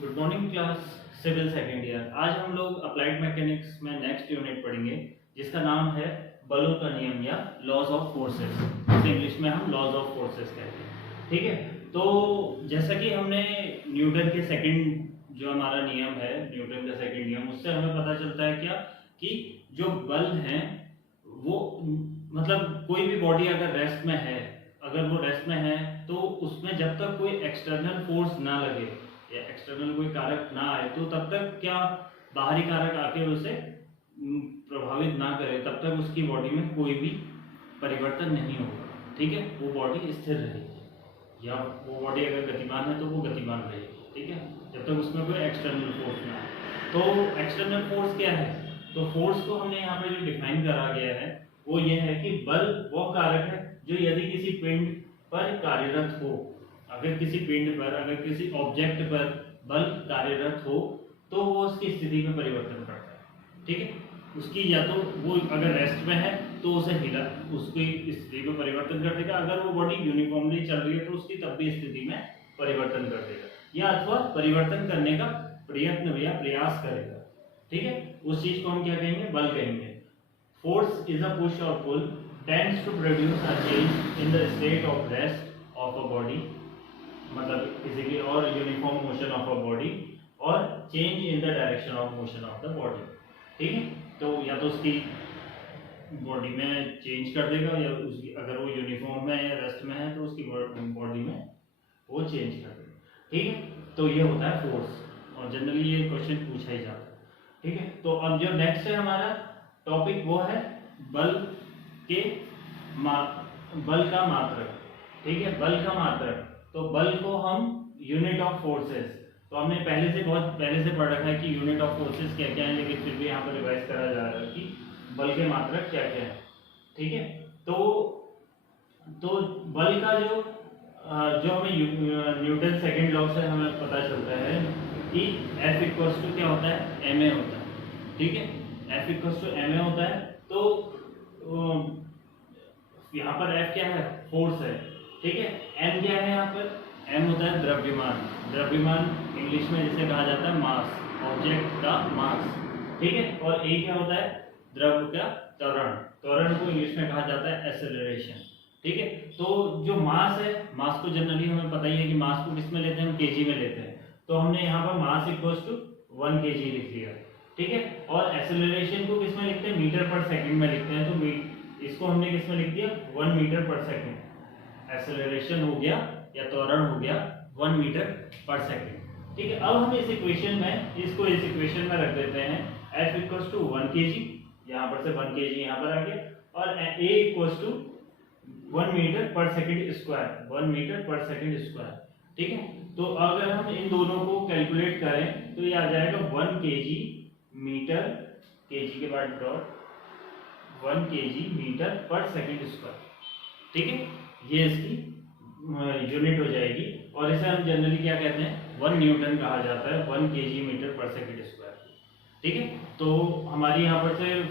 Good morning class civil second year. आज हम लोग अप्लाइड मैकेनिक्स में नेक्स्ट यूनिट पढ़ेंगे जिसका नाम है बलों का नियम या लॉज ऑफ फोर्सेस। जिसे इंग्लिश में हम लॉज ऑफ फोर्सेस कहते हैं। ठीक है, तो जैसा कि हमने न्यूटन के सेकंड जो हमारा नियम है, न्यूटन का सेकंड नियम, उससे हमें पता चलता है क्या कि जो बल हैं वो मतलब कोई भी बॉडी अगर रेस्ट में है, अगर वो रेस्ट में है तो उसमें जब तक कोई एक्सटर्नल फोर्स ना लगे या एक्सटर्नल कोई कारक ना आए तो तब तक क्या बाहरी कारक आके उसे प्रभावित ना करे, तब तक उसकी बॉडी में कोई भी परिवर्तन नहीं होगा। ठीक है, वो बॉडी स्थिर रहेगी या वो बॉडी अगर गतिमान है तो वो गतिमान रहेगी। ठीक है, जब तक उसमें कोई एक्सटर्नल फोर्स ना आए। तो एक्सटर्नल फोर्स क्या है? तो फोर्स को हमने यहाँ पे जो डिफाइन करा गया है वो ये है कि बल वो कारक है जो यदि किसी पिंड पर कार्यरत हो, अगर किसी पिंड पर, अगर किसी ऑब्जेक्ट पर बल कार्यरत हो तो वो उसकी स्थिति में परिवर्तन करता है। ठीक है, उसकी या तो वो अगर रेस्ट में है तो उसे हिला, उसकी स्थिति में परिवर्तन कर देगा। अगर वो बॉडी यूनिफॉर्मली चल रही है तो उसकी तब भी स्थिति में परिवर्तन कर देगा, या अथवा परिवर्तन करने का प्रयत्न या प्रयास करेगा। ठीक है, उस चीज को हम क्या कहेंगे? बल कहेंगे। फोर्स इज अ पुश और pull tends to produce a change in the state of rest of a body, मतलब फिजिकली और uniform motion of a body, और change in the direction of motion of the body. ठीक है, तो या तो उसकी बॉडी में चेंज कर देगा या उसकी अगर वो यूनिफॉर्म में या रेस्ट में है तो उसकी बॉडी में वो चेंज कर देगा। ठीक है, तो ये होता है फोर्स और जनरली ये क्वेश्चन पूछा ही जाता है। ठीक है, तो अब जो नेक्स्ट है हमारा टॉपिक वो है बल के बल का मात्रक। ठीक है, बल का मात्रक। तो बल को हम यूनिट ऑफ फोर्सेस, तो हमने बहुत पहले से पढ़ रखा है कि यूनिट ऑफ फोर्सेस क्या क्या है, लेकिन फिर भी यहाँ पर रिवाइज करा जा रहा है कि बल के मात्रक क्या क्या है। ठीक है, तो बल का जो हमें न्यूटन सेकंड लॉ से हमें पता चलता है कि F इक्वल्स टू क्या होता है? ma होता है। ठीक है, F इक्वल्स टू ma होता है। तो यहाँ पर F क्या है? फोर्स है। ठीक है, m क्या है? यहाँ पर m होता है द्रव्यमान। द्रव्यमान इंग्लिश में जिसे कहा जाता है मास, ऑब्जेक्ट का मास। ठीक है, और a क्या होता है? द्रव्य का त्वरण। त्वरण को इंग्लिश में कहा जाता है एक्सेलरेशन। ठीक है, तो जो मास है, मास को जनरली हमें पता ही है कि मास को किस में लेते हैं? हम केजी में लेते हैं। तो हमने यहाँ पर मास इक्वल्स टू 1 kg लिख लिया। ठीक है, और एक्सेलरेशन को किस में लिखते हैं? मीटर पर सेकंड में लिखते हैं। तो इसको हमने किस में लिख दिया? 1 मीटर पर सेकंड। एक्सेलरेशन हो गया या त्वरण हो गया 1 मीटर पर सेकंड। ठीक है, अब हम इस इक्वेशन में रख देते हैं। F इक्वल्स टू 1 kg, यहाँ पर से 1 kg यहाँ पर आ गया, और A इक्वल्स टू 1 मीटर पर सेकंड स्क्वायर, 1 मीटर पर सेकंड स्क्वायर। ठीक है, तो अगर हम इन दोनों को कैलकुलेट करें तो ये आ जाएगा 1 kg मीटर, kg के बाद डॉट, 1 kg मीटर पर सेकंड स्क्वायर। ठीक है, ये इसकी यूनिट हो जाएगी, और इसे हम जनरली क्या कहते हैं? 1 न्यूटन कहा जाता है, 1 kg मीटर पर सेकंड स्क्वायर। ठीक है, तो हमारी यहाँ पर से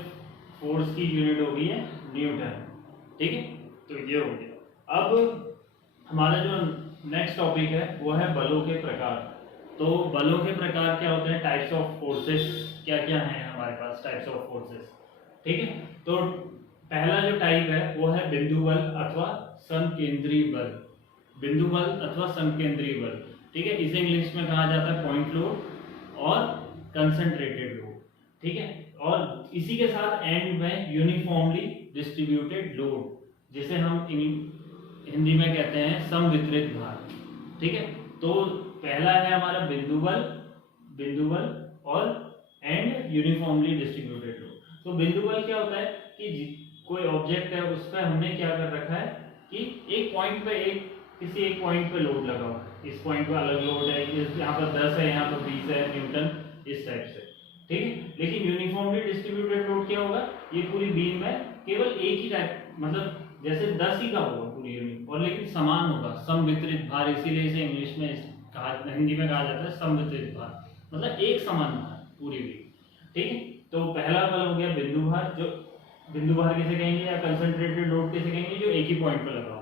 फोर्स की यूनिट हो गई है न्यूटन। ठीक है, तो ये हो गया। अब हमारा जो नेक्स्ट टॉपिक है वो है बलों के प्रकार। तो बलों के प्रकार क्या होते हैं? टाइप्स ऑफ फोर्सेस क्या क्या हैं हमारे पास? Types of forces. ठीक है, तो पहला जो टाइप है वो है बिंदु बल अथवा समकेंद्रीय बल। बिंदु बल अथवा समकेंद्रीय बल। ठीक है, इसे इंग्लिश में कहा जाता है पॉइंट लोड और कंसंट्रेटेड लोड। ठीक है, और इसी के साथ एंड में यूनिफॉर्मली डिस्ट्रीब्यूटेड लोड, जिसे हम हिंदी में कहते हैं समवितरित भार। ठीक है, तो पहला है हमारा बिंदु बल और एंड यूनिफॉर्मली डिस्ट्रीब्यूटेड लोड। तो बिंदु बल क्या होता है कि कोई ऑब्जेक्ट है, उस पर हमने क्या कर रखा है कि एक पॉइंट पे किसी एक पॉइंट पे लोड लगा हुआ है। इस पॉइंट पे अलग लोड है, यहाँ पर 10 है, यहाँ पर 20 है न्यूटन, इस टाइप से। ठीक है, लेकिन यूनिफॉर्मली डिस्ट्रीब्यूटेड लोड क्या होगा? ये पूरी बीम में केवल एक ही टाइप, मतलब जैसे 10 ही का होगा पूरी यूनिट, और लेकिन समान होगा, समवितरित भार। इसीलिए इसे इंग्लिश में हिंदी में कहा जाता है समवितरित भार, मतलब एक समान भार पूरी बीम। ठीक है, तो पहला बल हो गया बिंदु भार। जो बिंदु भार किसे कहेंगे या कंसंट्रेटेड लोड किसे कहेंगे? जो एक ही पॉइंट पर लगा हो।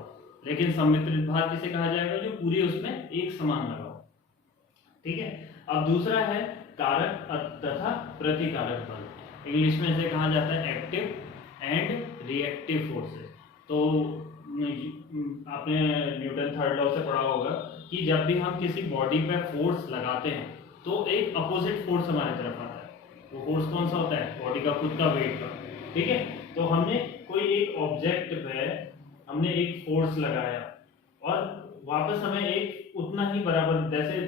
लेकिन समवितरित भार किसे कहा जाएगा? जो पूरी उसमें एक समान लगा हो। ठीक है, अब दूसरा है कारक तथा प्रतिकारक बल। इंग्लिश में इसे कहा जाता है एक्टिव एंड रिएक्टिव फोर्सेस। तो आपने न्यूटन थर्ड लॉ से पढ़ा होगा कि जब भी हम किसी बॉडी पे फोर्स लगाते हैं तो एक अपोजिट फोर्स हमारी तरफ आता है। वो फोर्स कौन सा होता है? बॉडी का खुद का वेट का, ठीक है। तो हमने कोई एक ऑब्जेक्ट पे हमने एक फोर्स लगाया और वापस हमें एक उतना ही बराबर, जैसे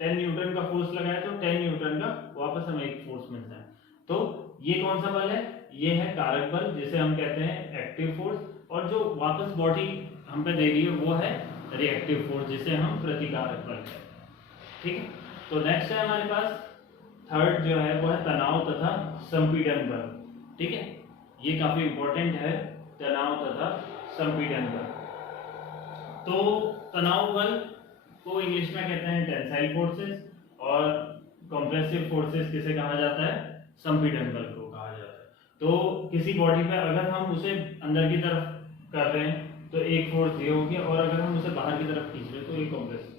10 न्यूटन का फोर्स लगाया तो 10 न्यूटन का वापस हमें एक फोर्स मिलता है। तो ये कौन सा बल है? ये है कारक बल, जिसे हम कहते हैं एक्टिव फोर्स। और जो वापस बॉडी हम पे दे रही है वो है रिएक्टिव फोर्स, जिसे हम प्रतिकारक बल कहते हैं, ठीक है। तो नेक्स्ट है हमारे पास थर्ड जो है वो है तनाव तथा संपीड़न बल, ठीक है। ये काफी इंपॉर्टेंट है, तनाव तथा संपीड़न बल। तो तनाव बल को इंग्लिश में कहते हैं टेंसाइल फोर्सेस, और कंप्रेसिव फोर्सेस किसे कहा जाता है? संपीड़न बल को कहा जाता है। तो किसी बॉडी पे अगर हम उसे अंदर की तरफ कर रहे हैं तो एक फोर्स ये होगी, और अगर हम उसे बाहर की तरफ खींच रहे हैं तो एक कंप्रेसिव